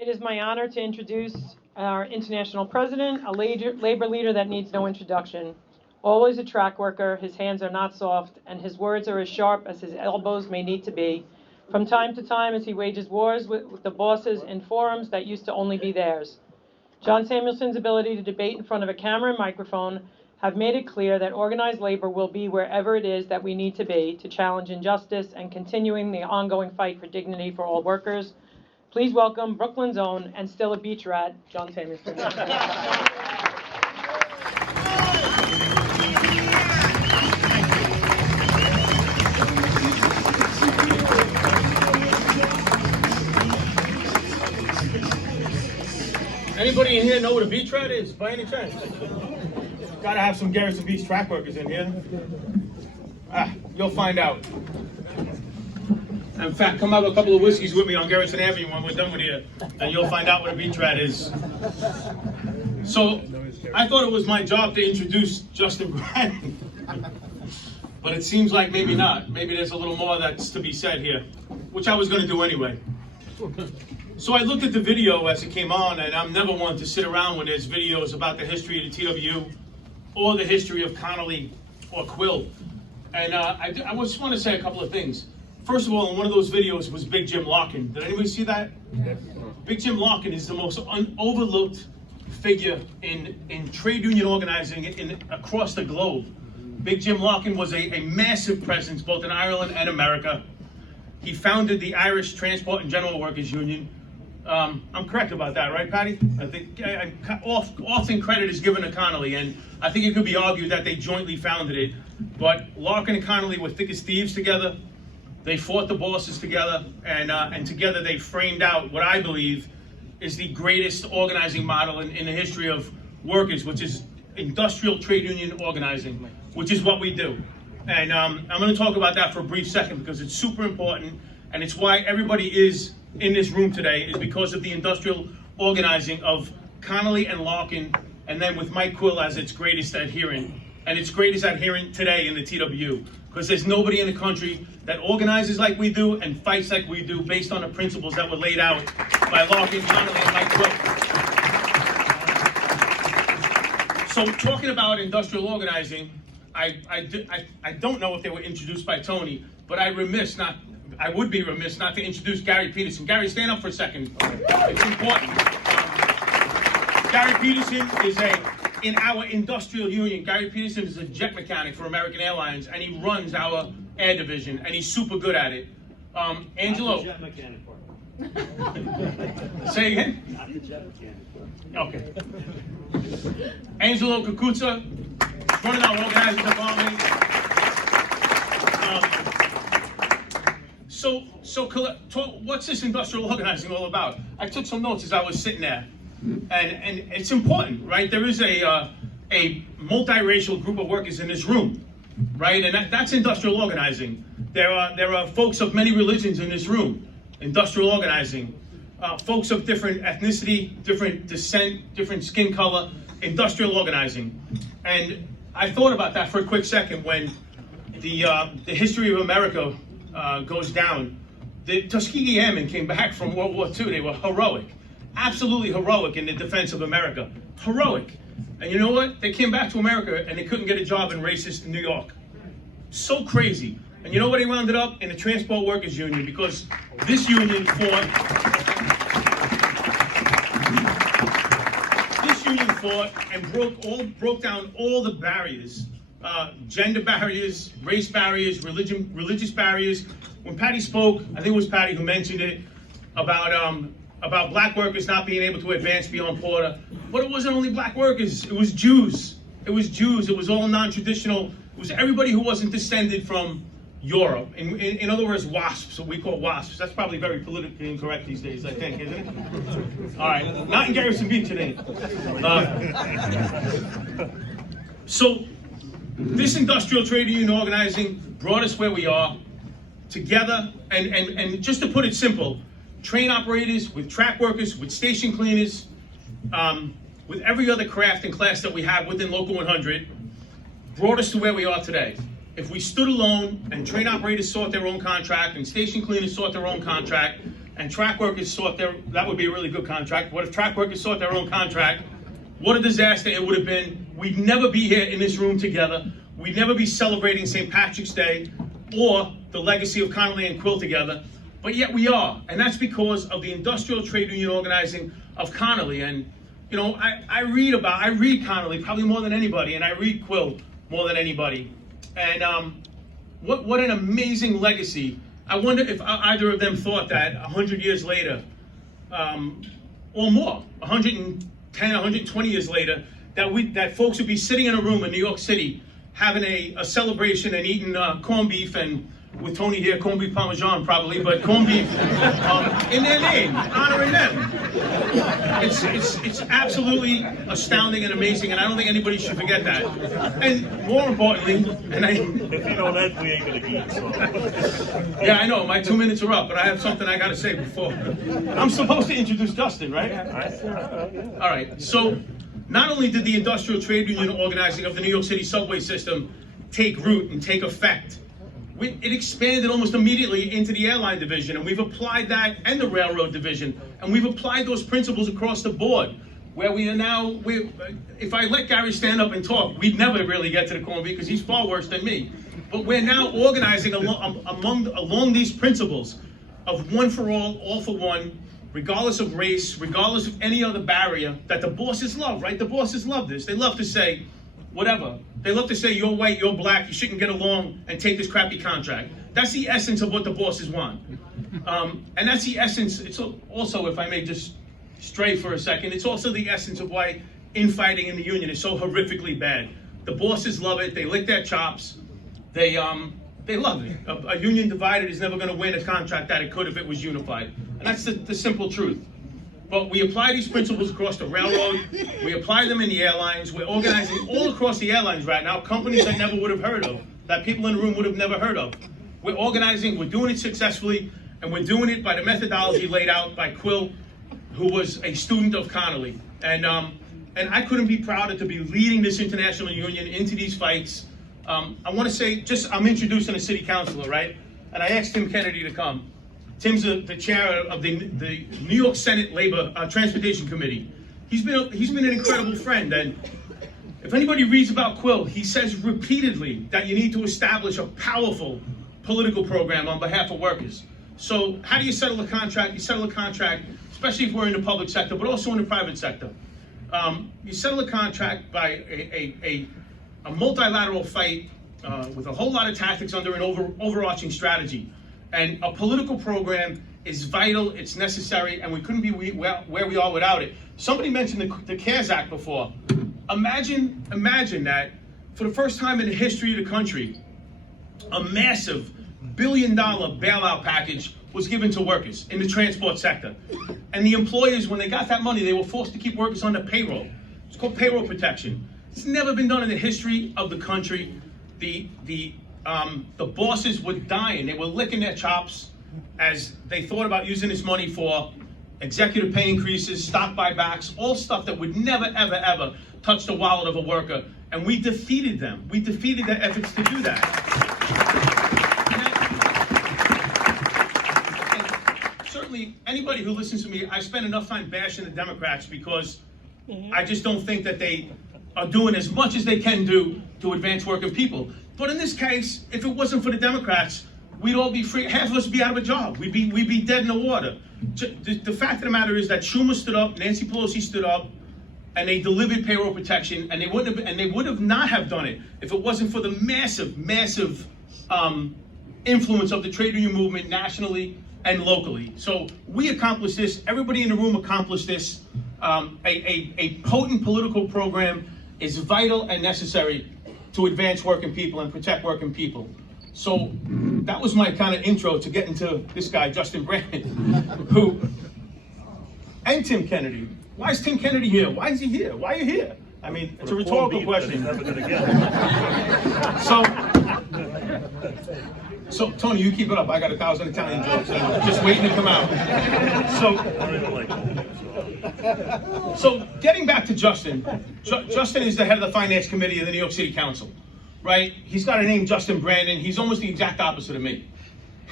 It is my honor to introduce our international president, a labor leader that needs no introduction. Always a track worker, his hands are not soft, and his words are as sharp as his elbows may need to be. From time to time, as he wages wars with the bosses in forums that used to only be theirs. John Samuelsen's ability to debate in front of a camera and microphone have made it clear that organized labor will be wherever it is that we need to be to challenge injustice and continuing the ongoing fight for dignity for all workers. Please welcome Brooklyn's own and still a beach rat, John Samuelsen. Anybody in here know what a beach rat is, by any chance? Gotta have some Garrison Beach track workers in here. You'll find out. In fact, come have a couple of whiskeys with me on Garrison Avenue when we're done with here, and you'll find out what a beach rat is. So, I thought it was my job to introduce Justin Brannan, but it seems like maybe not. Maybe there's a little more that's to be said here, which I was going to do anyway. So I looked at the video as it came on, and I'm never one to sit around when there's videos about the history of the TWU or the history of Connolly or Quill. And I just want to say a couple of things. First of all, in one of those videos was Big Jim Larkin. Did anybody see that? Yes. Big Jim Larkin is the most overlooked figure in trade union organizing across the globe. Big Jim Larkin was a massive presence both in Ireland and America. He founded the Irish Transport and General Workers Union. I'm correct about that, right, Patty? I think often credit is given to Connolly, and I think it could be argued that they jointly founded it. But Larkin and Connolly were thick as thieves together. They fought the bosses together, and together they framed out what I believe is the greatest organizing model in the history of workers, which is industrial trade union organizing, which is what we do. And I'm going to talk about that for a brief second because it's super important, and it's why everybody is in this room today, is because of the industrial organizing of Connolly and Larkin, and then with Mike Quill as its greatest adherent. And its greatest adherent today in the TWU, because there's nobody in the country that organizes like we do and fights like we do based on the principles that were laid out by Larkin, Connolly, and Mike Quill. So talking about industrial organizing, I don't know if they were introduced by Tony, but I would be remiss not to introduce Gary Peterson. Gary, stand up for a second. It's important. Gary Peterson is in our industrial union. Gary Peterson is a jet mechanic for American Airlines, and he runs our air division, and he's super good at it. Angelo. Not the jet mechanic part. Say again? Not the jet mechanic part. Okay. Angelo Cucuzza, running our organizing department. So what's this industrial organizing all about? I took some notes as I was sitting there, and it's important, right? There is a multiracial group of workers in this room, right? And that's industrial organizing. There are folks of many religions in this room, industrial organizing. Folks of different ethnicity, different descent, different skin color, industrial organizing. And I thought about that for a quick second when the history of America goes down. The Tuskegee Airmen came back from World War II. They were heroic, absolutely heroic in the defense of America. Heroic. And you know what? They came back to America and they couldn't get a job in racist New York. So crazy. And you know where they wound up? In the Transport Workers Union, because this union fought and broke down all the barriers. Gender barriers, race barriers, religious barriers. When Patty spoke, I think it was Patty who mentioned it, about black workers not being able to advance beyond Porter. But it wasn't only black workers, it was Jews. It was Jews, it was all non-traditional. It was everybody who wasn't descended from Europe. In other words, WASPs, what we call WASPs. That's probably very politically incorrect these days, I think, isn't it? All right, not in Garrison Beach, it ain't. So, this industrial trade union organizing brought us where we are, together, and just to put it simple, train operators, with track workers, with station cleaners, with every other craft and class that we have within Local 100, brought us to where we are today. If we stood alone and train operators sought their own contract and station cleaners sought their own contract and track workers sought that would be a really good contract. What if track workers sought their own contract? What a disaster it would have been. We'd never be here in this room together. We'd never be celebrating St. Patrick's Day or the legacy of Connolly and Quill together, but yet we are. And that's because of the industrial trade union organizing of Connolly. And you know, I read Connolly probably more than anybody, and I read Quill more than anybody. And what an amazing legacy. I wonder if either of them thought that 100 years later, or more, 110, 120 years later, that folks would be sitting in a room in New York City having a celebration and eating corned beef, and with Tony here, corned beef parmesan probably, but corned beef in their name, honoring them. It's absolutely astounding and amazing, and I don't think anybody should forget that. And more importantly, if you don't end, we ain't gonna eat. So. Yeah, I know, my 2 minutes are up, but I have something I gotta say before. I'm supposed to introduce Dustin, right? All right, so not only did the industrial trade union organizing of the New York City subway system take root and take effect, it expanded almost immediately into the airline division, and we've applied that, and the railroad division, and we've applied those principles across the board, where we are now, if I let Gary stand up and talk, we'd never really get to the corned beef because he's far worse than me. But we're now organizing along these principles of one for all for one, regardless of race, regardless of any other barrier that the bosses love, right? The bosses love this. They love to say, whatever. They love to say, you're white, you're black, you shouldn't get along and take this crappy contract. That's the essence of what the bosses want. And that's the essence. It's also, if I may just stray for a second, it's also the essence of why infighting in the union is so horrifically bad. The bosses love it. They lick their chops. They love it. A union divided is never going to win a contract that it could if it was unified. And that's the simple truth. But we apply these principles across the railroad. We apply them in the airlines. We're organizing all across the airlines right now, companies I never would have heard of, that people in the room would have never heard of. We're organizing, we're doing it successfully, and we're doing it by the methodology laid out by Quill, who was a student of Connolly. And I couldn't be prouder to be leading this international union into these fights. I want to say, I'm introducing a city councilor, right? And I asked Tim Kennedy to come. Tim's the chair of the New York Senate Labor Transportation Committee. He's been an incredible friend, and if anybody reads about Quill, he says repeatedly that you need to establish a powerful political program on behalf of workers. So how do you settle a contract? You settle a contract, especially if we're in the public sector, but also in the private sector. You settle a contract by a multilateral fight with a whole lot of tactics under an overarching strategy. And a political program is vital, it's necessary, and we couldn't be where we are without it. Somebody mentioned the CARES Act before. Imagine that for the first time in the history of the country, a massive billion-dollar bailout package was given to workers in the transport sector. And the employers, when they got that money, they were forced to keep workers on the payroll. It's called Payroll Protection. It's never been done in the history of the country. The bosses were dying. They were licking their chops as they thought about using this money for executive pay increases, stock buybacks, all stuff that would never, ever, ever touch the wallet of a worker. And we defeated them. We defeated their efforts to do that. And certainly, anybody who listens to me, I spend enough time bashing the Democrats because I just don't think that they are doing as much as they can do to advance working people. But in this case, if it wasn't for the Democrats, we'd all be free. Half of us would be out of a job. We'd be dead in the water. The fact of the matter is that Schumer stood up, Nancy Pelosi stood up, and they delivered payroll protection, and they would have not have done it if it wasn't for the massive influence of the trade union movement nationally and locally. So we accomplished this. Everybody in the room accomplished this. A potent political program is vital and necessary to advance working people and protect working people. So that was my kind of intro to get into this guy, Justin Brandon, and Tim Kennedy. Why is Tim Kennedy here? Why is he here? Why are you here? I mean, it's a rhetorical question. So Tony, you keep it up. I got 1,000 Italian jokes just waiting to come out. So getting back to Justin, Justin is the head of the finance committee of the New York City Council, right? He's got a name, Justin Brandon. He's almost the exact opposite of me.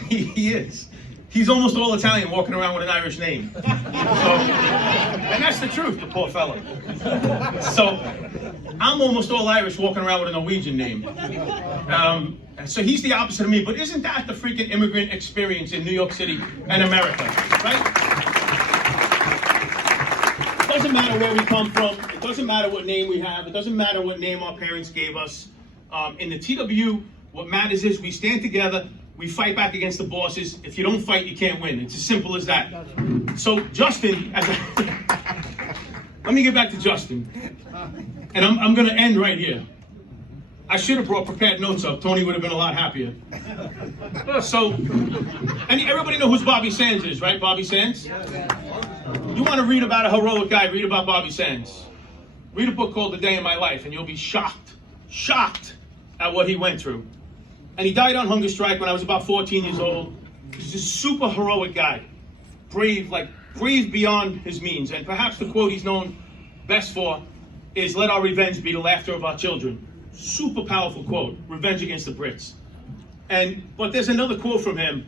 He is. he's almost all Italian walking around with an Irish name. So, and that's the truth, the poor fella. So I'm almost all Irish walking around with a Norwegian name. So he's the opposite of me, but isn't that the freaking immigrant experience in New York City and America, right? It doesn't matter where we come from. It doesn't matter what name we have. It doesn't matter what name our parents gave us. In the TWU, what matters is we stand together, we fight back against the bosses. If you don't fight, you can't win. It's as simple as that. So Justin, let me get back to Justin. And I'm gonna end right here. I should have brought prepared notes up. Tony would have been a lot happier. So, and everybody know who Bobby Sands is, right? Bobby Sands? You want to read about a heroic guy, read about Bobby Sands. Read a book called The Day in My Life, and you'll be shocked at what he went through. And he died on hunger strike when I was about 14 years old. He's a super heroic guy. Brave, like brave beyond his means. And perhaps the quote he's known best for is, "Let our revenge be the laughter of our children." Super powerful quote, revenge against the Brits. But there's another quote from him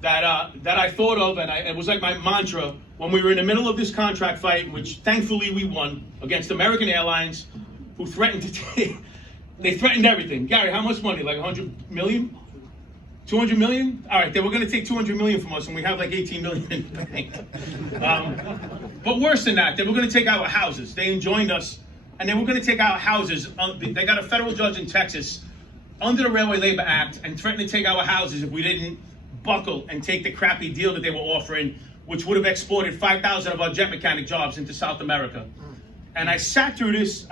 that I thought of, and it was like my mantra when we were in the middle of this contract fight, which thankfully we won against American Airlines, who threatened to take, they threatened everything. Gary, how much money? Like 100 million? 200 million? All right, they were going to take 200 million from us, and we have like 18 million in the bank. But worse than that, they were going to take our houses. They enjoined us. And they were going to take our houses. They got a federal judge in Texas under the Railway Labor Act and threatened to take our houses if we didn't buckle and take the crappy deal that they were offering, which would have exported 5,000 of our jet mechanic jobs into South America. And I sat through this. It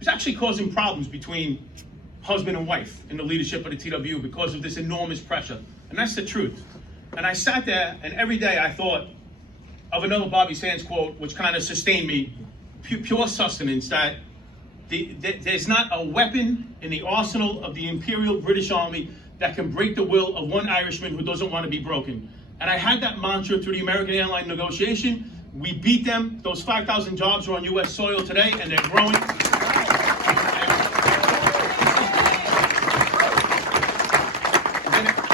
was actually causing problems between husband and wife in the leadership of the TWU because of this enormous pressure. And that's the truth. And I sat there, and every day I thought of another Bobby Sands quote, which kind of sustained me. Pure sustenance, that there's not a weapon in the arsenal of the Imperial British Army that can break the will of one Irishman who doesn't want to be broken. And I had that mantra through the American airline negotiation. We beat them. Those 5,000 jobs are on U.S. soil today, and they're growing. And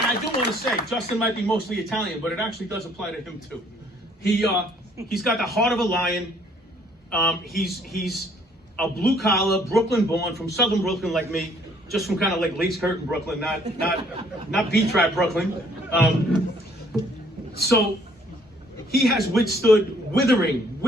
I do want to say, Justin might be mostly Italian, but it actually does apply to him too. He's got the heart of a lion. He's a blue collar, Brooklyn born, from southern Brooklyn like me, just from kind of like Lace Curtain Brooklyn, not Beach-Trap Brooklyn. So he has withstood withering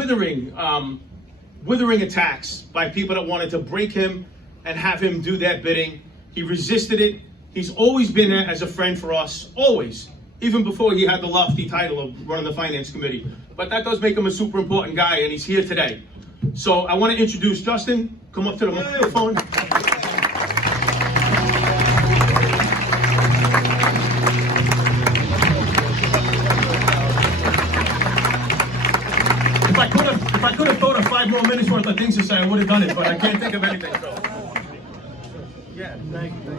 attacks by people that wanted to break him and have him do their bidding. He resisted it. He's always been there as a friend for us, always, even before he had the lofty title of running the finance committee. But that does make him a super important guy, and he's here today. So I want to introduce Justin. Come up to the microphone. If I could have thought of 5 more minutes worth of things to say, I would have done it, but I can't think of anything. So. Yeah, thank you.